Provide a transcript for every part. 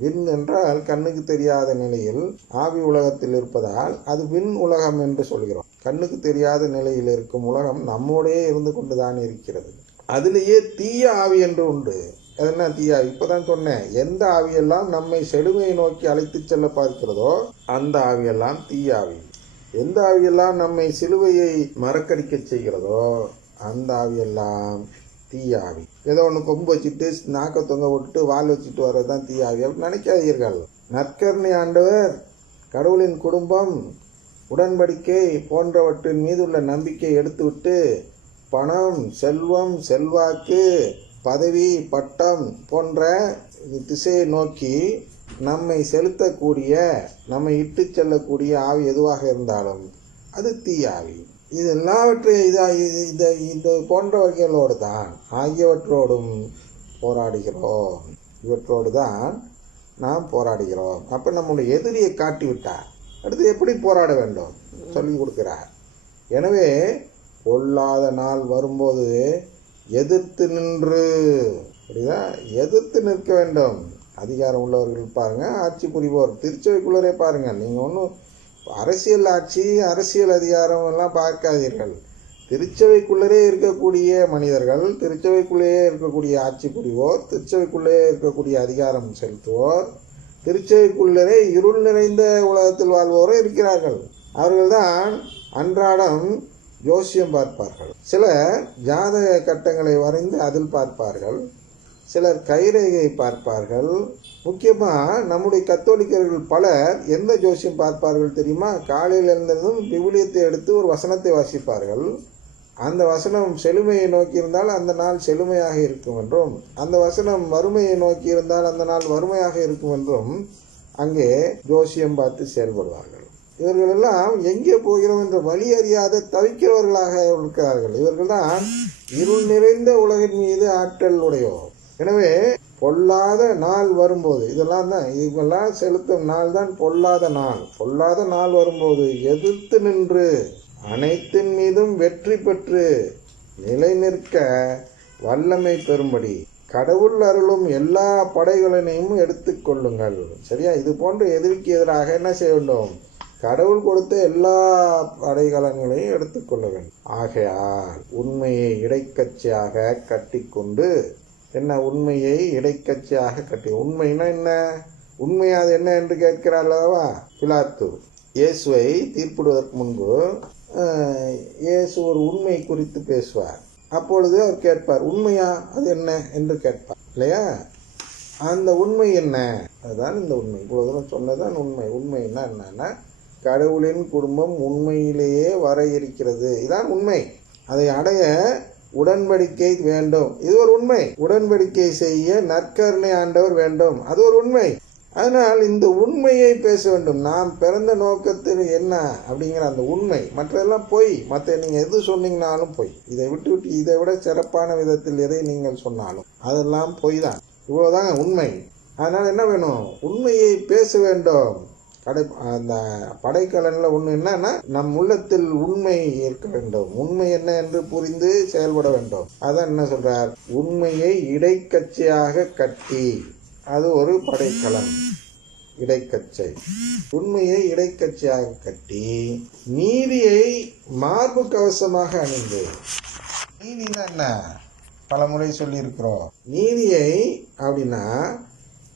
விண் என்றால் கண்ணுக்கு தெரியாத நிலையில் ஆவி உலகத்தில் இருப்பதால் அது விண் உலகம் என்று சொல்கிறோம். கண்ணுக்கு தெரியாத நிலையில் இருக்கும் உலகம் நம்மோடே இருந்து கொண்டுதான் இருக்கிறது. அதிலேயே தீய ஆவி என்று உண்டு. என்ன தீயா இப்பதான் சொன்னேன். எந்த ஆவியெல்லாம் நம்மை செழுமையை நோக்கி அழைத்துச் செல்ல பார்க்கிறதோ அந்த ஆவியெல்லாம் தீய ஆவி. எந்த ஆவியெல்லாம் நம்மை சிலுவையை மறக்கடிக்க செய்கிறதோ அந்த ஆவியெல்லாம் தீயாவி. ஏதோ ஒன்று கொம்பு வச்சுட்டு நாக்க தொங்க விட்டுட்டு வால் வச்சுட்டு வர்றது தான் தீய ஆவி நினைக்காதீர்கள். நற்கருணை ஆண்டவர் கடவுளின் குடும்பம் உடன்படிக்கை போன்றவற்றின் மீது உள்ள நம்பிக்கை எடுத்துவிட்டு பணம் செல்வம் செல்வாக்கு பதவி பட்டம் போன்ற திசையை நோக்கி நம்மை செலுத்தக்கூடிய நம்மை இட்டு செல்லக்கூடிய ஆவி எதுவாக இருந்தாலும் அது தீயாவி. இது எல்லாவற்றையும் இதாக இது இந்த இந்த போன்றவர்களோடு தான் ஆகியவற்றோடும் போராடுகிறோம். இவற்றோடு தான் நாம் போராடுகிறோம். அப்போ நம்முடைய எதிரியை காட்டி விட்டார். அடுத்து எப்படி போராட வேண்டும்? சொல்லி கொடுக்கிறார். எனவே பொல்லாத நாள் வரும்போது எதிர்த்து நின்று புரியுதா? எதிர்த்து நிற்க வேண்டும். அதிகாரம் உள்ளவர்கள் பாருங்கள் ஆட்சி புரிவோர் திருச்சபைக்குள்ளரே பாருங்கள் நீங்கள் ஒன்றும் அரசியல் ஆட்சி அரசியல் அதிகாரம் எல்லாம் பார்க்காதீர்கள். திருச்சபைக்குள்ளரே இருக்கக்கூடிய மனிதர்கள் திருச்சபைக்குள்ளேயே இருக்கக்கூடிய ஆட்சி புரிவோர் திருச்சபைக்குள்ளேயே இருக்கக்கூடிய அதிகாரம் செலுத்துவோர் திருச்சபைக்குள்ளரே இருள் நிறைந்த உலகத்தில் வாழ்வோரும் இருக்கிறார்கள். அவர்கள்தான் அன்றாடம் ஜோசியம் பார்ப்பார்கள். சில ஜாதக கட்டங்களை வரைந்து அதில் பார்ப்பார்கள். சிலர் கைரேகை பார்ப்பார்கள். முக்கியமாக நம்முடைய கத்தோலிக்கர்கள் பலர் எந்த ஜோசியம் பார்ப்பார்கள் தெரியுமா? காலையில் இருந்ததும் விவிலியத்தை எடுத்து ஒரு வசனத்தை வாசிப்பார்கள். அந்த வசனம் செழுமையை நோக்கி இருந்தால் அந்த நாள் செழுமையாக இருக்கும் என்றும் அந்த வசனம் வறுமையை நோக்கி இருந்தால் அந்த நாள் வறுமையாக இருக்கும் என்றும் அங்கே ஜோசியம் பார்த்து செயல்படுவார்கள். இவர்களெல்லாம் எங்கே போகிறோம் என்ற வழி அறியாத தவிக்கிறவர்களாக இருக்கிறார்கள். இவர்கள்தான் இருள் நிறைந்த உலகின் மீது ஆற்றல் உடையோர். எனவே பொல்லாத நாள் வரும்போது இதெல்லாம் தான் இவெல்லாம் செலுத்தும் நாள் தான் பொல்லாத நாள். பொல்லாத நாள் வரும்போது எதிர்த்து நின்று அனைத்தின் மீதும் வெற்றி பெற்று நிலை நிற்க வல்லமை பெறும்படி கடவுள் அருளும் எல்லா படைகளினையும் எடுத்துக்கொள்ளுங்கள் சரியா? இது போன்ற எதிரிக்கு எதிராக என்ன செய்ய வேண்டும்? கடவுள் கொடுத்த எல்லா படைகலன்களையும் எடுத்துக்கொள்ள வேண்டும். ஆகையால் உண்மையை இடைக்கட்சியாக கட்டிக்கொண்டு என்ன உண்மையை இடைக்கட்சியாக கட்டி. உண்மைனா என்ன? உண்மையாது என்ன என்று கேட்கிறார் அல்லவா? பிலாத்து. இயேசுவை தீர்ப்பிடுவதற்கு முன்பு இயேசு ஒரு உண்மை குறித்து பேசுவார். அப்பொழுது அவர் கேட்பார் உண்மையா? அது என்ன? என்று கேட்பார். இல்லையா? அந்த உண்மை என்ன? அதுதான் இந்த உண்மை. இவ்வளோ தூரம் சொன்னதான் உண்மை. உண்மைன்னா என்னன்னா கடவுளின் குடும்பம் உண்மையிலேயே வர இருக்கிறது இதான் உண்மை. அதை அடைய உடன்படிக்கை வேண்டும். இது ஒரு உண்மை. உடன்படிக்கை செய்ய நற்கருணை ஆண்டவர் வேண்டும். அது ஒரு உண்மை. அதனால் இந்த உண்மையை பேச வேண்டும். நாம் பிறந்த நோக்கத்தில் என்ன அப்படிங்கிற அந்த உண்மை. மற்றெல்லாம் பொய். மற்ற நீங்கள் எது சொன்னீங்கனாலும் பொய். இதை விட்டு விட்டு இதை விட சிறப்பான விதத்தில் எதை நீங்கள் சொன்னாலும். அதெல்லாம் பொய் தான் இவ்வளோதாங்க உண்மை. அதனால் என்ன வேணும்? உண்மையை பேச வேண்டும். கடை அந்த படைக்கலனில் ஒன்று என்னன்னா நம் உள்ளத்தில் உண்மை இருக்க வேண்டும். உண்மை என்ன என்று புரிந்து செயல்பட வேண்டும். அதான் என்ன சொல்றார்? உண்மையை இடைக்கட்சியாக கட்டி அது ஒரு படைக்கலன் இடைக்கச்சை. உண்மையை இடைக்கட்சியாக கட்டி நீதியை மார்பு கவசமாக அணிந்து. நீதினா என்ன? பல முறை சொல்லியிருக்கிறோம். நீதியை அப்படின்னா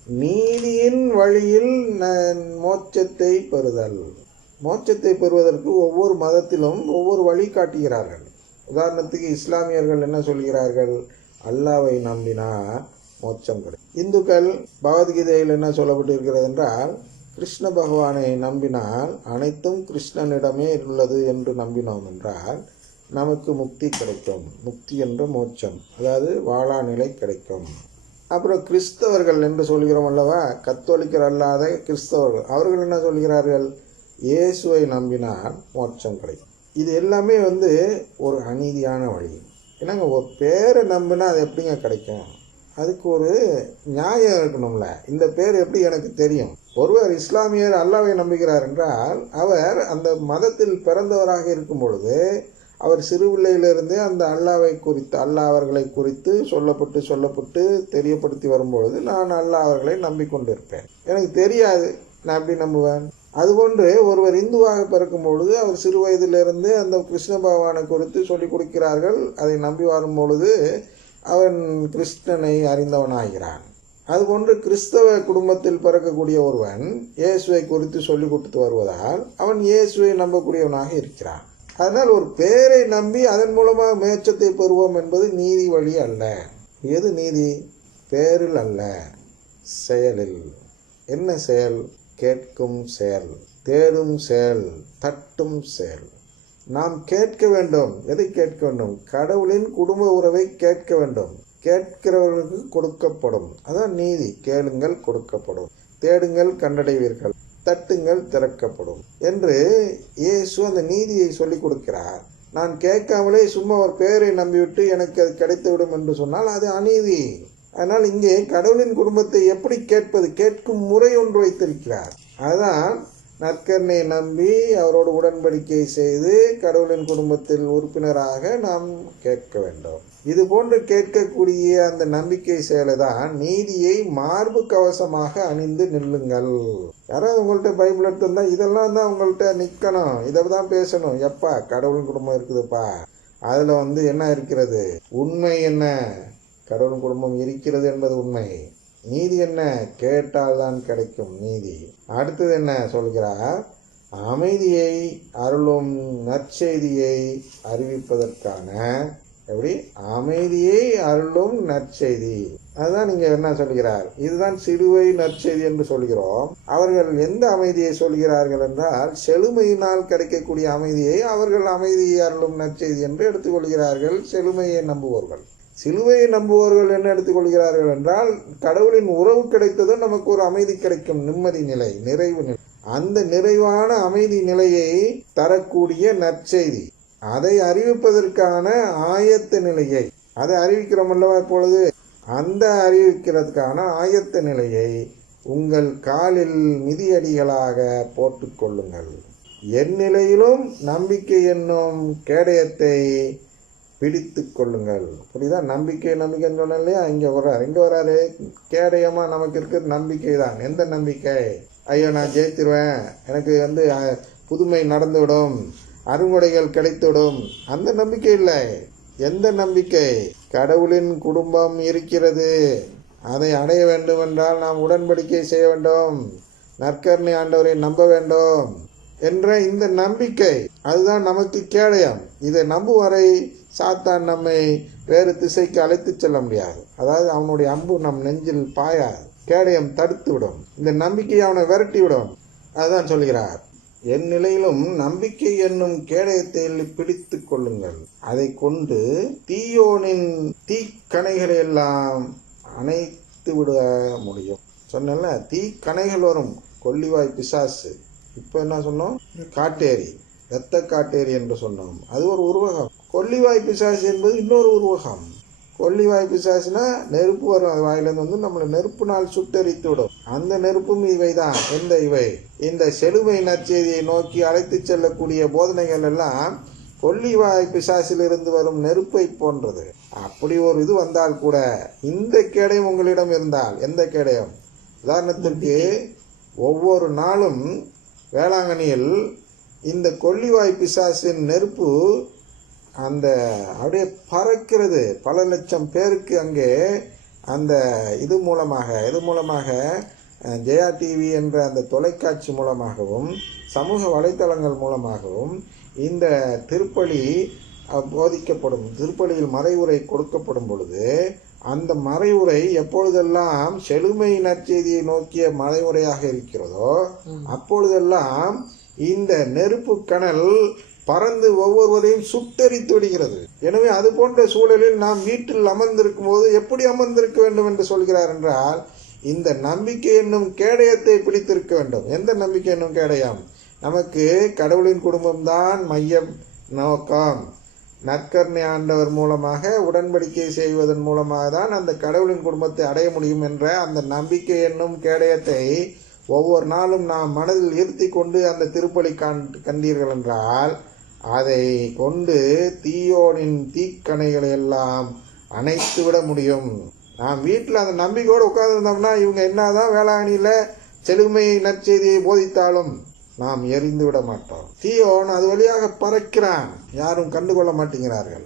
நீதியின் வழியில் ந- மோட்சத்தை பெறுதல். மோட்சத்தை பெறுவதற்கு ஒவ்வொரு மதத்திலும் ஒவ்வொரு வழி காட்டுகிறார்கள். உதாரணத்துக்கு இஸ்லாமியர்கள் என்ன சொல்கிறார்கள்? அல்லாவை நம்பினார் மோட்சம் கிடைக்கும் இந்துக்கள் பகவத்கீதையில் என்ன சொல்லப்பட்டிருக்கிறது என்றால் கிருஷ்ண பகவானை நம்பினால் அனைத்தும் கிருஷ்ணனிடமே உள்ளது என்று நம்பினோம் என்றால் நமக்கு முக்தி கிடைக்கும். முக்தி என்ற மோட்சம். அதாவது வாழா நிலை கிடைக்கும். அப்புறம் கிறிஸ்தவர்கள் என்று சொல்கிறோம் அல்லவா? கத்தோலிக்கர் அல்லாத கிறிஸ்தவர்கள். அவர்கள் என்ன சொல்கிறார்கள்? இயேசுவை நம்பினால் மோட்சம் கிடைக்கும். இது எல்லாமே வந்து ஒரு அநீதியான வழி. என்னங்க ஒரு பேரை நம்பினா அது எப்படிங்க கிடைக்கும்? அதுக்கு ஒரு நியாயம் இருக்கணும்ல. இந்த பேர் எப்படி எனக்கு தெரியும்? ஒருவர் இஸ்லாமியர் அல்லாவை நம்புகிறார் என்றால் அவர் அந்த மதத்தில் பிறந்தவராக இருக்கும் பொழுது அவர் சிறுபிள்ளையிலிருந்தே அந்த அல்லாவை குறித்து அல்லாஹ் அவர்களை குறித்து சொல்லப்பட்டு சொல்லப்பட்டு தெரியப்படுத்தி வரும்பொழுது நான் அல்லாஹ் அவர்களை நம்பிக்கொண்டிருப்பேன். எனக்கு தெரியாது நான் எப்படி நம்புவேன்? அதுபோன்று ஒருவர் இந்துவாக பிறக்கும் பொழுது அவர் சிறு வயதிலிருந்து அந்த கிருஷ்ண பகவானை குறித்து சொல்லிக் கொடுக்கிறார்கள். அதை நம்பி வரும் பொழுது அவன் கிருஷ்ணனை அறிந்தவனாகிறான். அதுபோன்று கிறிஸ்தவ குடும்பத்தில் பிறக்கக்கூடிய ஒருவன் இயேசுவை குறித்து சொல்லிக் கொடுத்து வருவதால் அவன் இயேசுவை நம்பக்கூடியவனாக இருக்கிறான். அதனால் ஒரு பேரை நம்பி அதன் மூலமாக மேச்சத்தை பெறுவோம் என்பது நீதி வழி அல்ல. எது நீதி? பேரில் அல்ல செயலில். என்ன செயல்? கேட்கும் செயல் தேடும் செயல் தட்டும் செயல். நாம் கேட்க வேண்டும். எதை கேட்க வேண்டும்? கடவுளின் குடும்ப உறவை கேட்க வேண்டும். கேட்கிறவர்களுக்கு கொடுக்கப்படும். அதான் நீதி. கேளுங்கள் கொடுக்கப்படும். தேடுங்கள் கண்டடைவீர்கள். தட்டுங்கள் திறக்கப்படும் என்று இயேசு அந்த நீதியை சொல்லிக் கொடுக்கிறார். நான் கேட்காமலே சும்மா ஒரு பேரை நம்பிவிட்டு எனக்கு அது கிடைத்துவிடும் என்று சொன்னால் அது அநீதி. அதனால் இங்கே கடவுளின் குடும்பத்தை எப்படி கேட்பது? கேட்கும் முறை ஒன்று வைத்திருக்கிறார். அதுதான் நற்கண்ணை நம்பி அவரோடு உடன்படிக்கை செய்து கடவுளின் குடும்பத்தில் உறுப்பினராக நாம் கேட்க வேண்டும். இது போன்று கேட்கக்கூடிய அந்த நம்பிக்கை செயலை தான் நீதியை மார்பு கவசமாக அணிந்து நில்லுங்கள். யாராவது உங்கள்கிட்ட பைபிள் எடுத்திருந்தா இதெல்லாம் தான் உங்கள்கிட்ட நிற்கணும் இதை தான் பேசணும். எப்பா கடவுளின் குடும்பம் இருக்குதுப்பா. அதில் வந்து என்ன இருக்கிறது? உண்மை என்ன? கடவுளின் குடும்பம் இருக்கிறது என்பது உண்மை. நீதி என்ன? கேட்டால்தான் கிடைக்கும் நீதி. அடுத்தது என்ன சொல்கிறார்? அமைதியை அருளும் நற்செய்தியை அறிவிப்பதற்கான எப்படி? அமைதியை அருளும் நற்செய்தி. அதுதான் நீங்க என்ன சொல்கிறார்? இதுதான் சிறுவை நற்செய்தி என்று சொல்கிறோம். அவர்கள் எந்த அமைதியை சொல்கிறார்கள் என்றால் செழுமையினால் கிடைக்கக்கூடிய அமைதியை அவர்கள் அமைதியை அருளும் நற்செய்தி என்று எடுத்துக்கொள்கிறார்கள் செழுமையை நம்புவோர்கள். சிலுவையை நம்புவர்கள் என்ன எடுத்துக்கொள்கிறார்கள் என்றால் கடவுளின் உறவு கிடைத்ததும் நமக்கு ஒரு அமைதி கிடைக்கும் நிம்மதி நிலை நிறைவு நிலை. அந்த நிறைவான அமைதி நிலையை தரக்கூடிய நற்செய்தி. அதை அறிவிப்பதற்கான ஆயத்த நிலையை. அதை அறிவிக்கிறோம் அல்லவா இப்பொழுது? அந்த அறிவிக்கிறதுக்கான ஆயத்த நிலையை உங்கள் காலில் மிதியடிகளாக போட்டுக்கொள்ளுங்கள் என் நிலையிலும் நம்பிக்கை என்னும் கேடயத்தை பிடித்து கொள்ளுங்கள். புரியுதா? நம்பிக்கை நம்பிக்கைன்னு சொன்னேன் இல்லையா? இங்கே வர்றாரு. இங்கே வர்றாரு. கேடயமாக நமக்கு இருக்கிற நம்பிக்கை தான் எந்த நம்பிக்கை? ஐயோ நான் ஜெயித்திருவேன் எனக்கு வந்து புதுமை நடந்துவிடும். அருங்குடைகள் கிடைத்துவிடும். அந்த நம்பிக்கை இல்லை. எந்த நம்பிக்கை? கடவுளின் குடும்பம் இருக்கிறது. அதை அடைய வேண்டும் என்றால் நாம் உடன்படிக்கை செய்ய வேண்டும். நற்கர்ணி ஆண்டவரை நம்ப வேண்டும். என்ற இந்த நம்பிக்கை அதுதான் நமக்கு கேடயம். இதை நம்பும் வரை சாத்தான் நம்மை வேறு திசைக்கு அழைத்து செல்ல முடியாது. அதாவது அவனுடைய அம்பு நம் நெஞ்சில் பாயாது. கேடயம் தடுத்து விடும். இந்த நம்பிக்கை அவனை விரட்டி விடும். அதுதான் சொல்கிறார். என் நிலையிலும் நம்பிக்கை என்னும் கேடயத்தை பிடித்து கொள்ளுங்கள். அதை கொண்டு தீயோனின் தீக்கணைகளை எல்லாம் அணைத்து விட முடியும். சொன்னேன்ல தீக்கணைகள் வரும். கொல்லிவாய் பிசாசு. இப்போ என்ன சொன்னோம்? காட்டேரி. இரத்த காட்டேரி என்று சொன்னோம். அது ஒரு உருவகம். கொல்லிவாய் பிசாசு என்பது இன்னொரு உருவகம். கொல்லிவாய் பிசாசுனா நெருப்பு வரும் அது வாயிலிருந்து வந்து நம்மளை நெருப்பினால் சுட்டரித்து விடும். அந்த நெருப்பும் இவை தான் எந்த இவை? இந்த செழுமை நற்செய்தியை நோக்கி அழைத்து செல்லக்கூடிய போதனைகள் எல்லாம் கொல்லிவாய் பிசாசிலிருந்து வரும் நெருப்பை போன்றது. அப்படி ஒரு இது வந்தால் கூட இந்த கேடயம் உங்களிடம் இருந்தால் எந்த கேடயம்? உதாரணத்திற்கு ஒவ்வொரு நாளும் வேளாங்கண்ணியில் இந்த கொல்லிவாய் பிசாசின் நெருப்பு அந்த அப்படியே பறக்கிறது. பல லட்சம் பேருக்கு அங்கே அந்த இது மூலமாக இது மூலமாக ஜெயா டிவி என்ற அந்த தொலைக்காட்சி மூலமாகவும் சமூக வலைத்தளங்கள் மூலமாகவும் இந்த திருப்பலி போதிக்கப்படும் திருப்பலியில் மறைவுரை கொடுக்கப்படும் பொழுது அந்த மறைவுரை எப்பொழுதெல்லாம் செழுமை நற்செய்தியை நோக்கிய மறைவுரையாக இருக்கிறதோ அப்பொழுதெல்லாம் இந்த நெருப்பு கனல் பறந்து ஒவ்வொருவரையும் சுட்டெரித்து விடுகிறது. எனவே அது போன்ற சூழலில் நாம் வீட்டில் அமர்ந்திருக்கும் போது எப்படி அமர்ந்திருக்க வேண்டும் என்று சொல்கிறார் என்றால் இந்த நம்பிக்கை என்னும் கேடயத்தை பிடித்திருக்க வேண்டும். எந்த நம்பிக்கை என்னும் கேடயம்? நமக்கு கடவுளின் குடும்பம்தான் மையம் நோக்கம். நற்கர்ணை ஆண்டவர் மூலமாக உடன்படிக்கை செய்வதன் மூலமாக தான் அந்த கடவுளின் குடும்பத்தை அடைய முடியும் என்ற அந்த நம்பிக்கை என்னும் கேடயத்தை ஒவ்வொரு நாளும் நாம் மனதில் இருத்தி கொண்டு அந்த திருப்பலி கண்டீர்கள் என்றால் அதை கொண்டு தீயோனின் தீக்கணைகளை எல்லாம் அணைத்து விட முடியும். நாம் வீட்டில் அந்த நம்பிக்கையோடு உட்கார்ந்துருந்தோம்னா இவங்க என்னதான் வேளாங்கண்ணியில் செழுமை நற்செய்தியை போதித்தாலும் நாம் எரிந்து விட மாட்டோம். தீயோன் அது வழியாக பறக்கிறான். யாரும் கண்டுகொள்ள மாட்டேங்கிறார்கள்.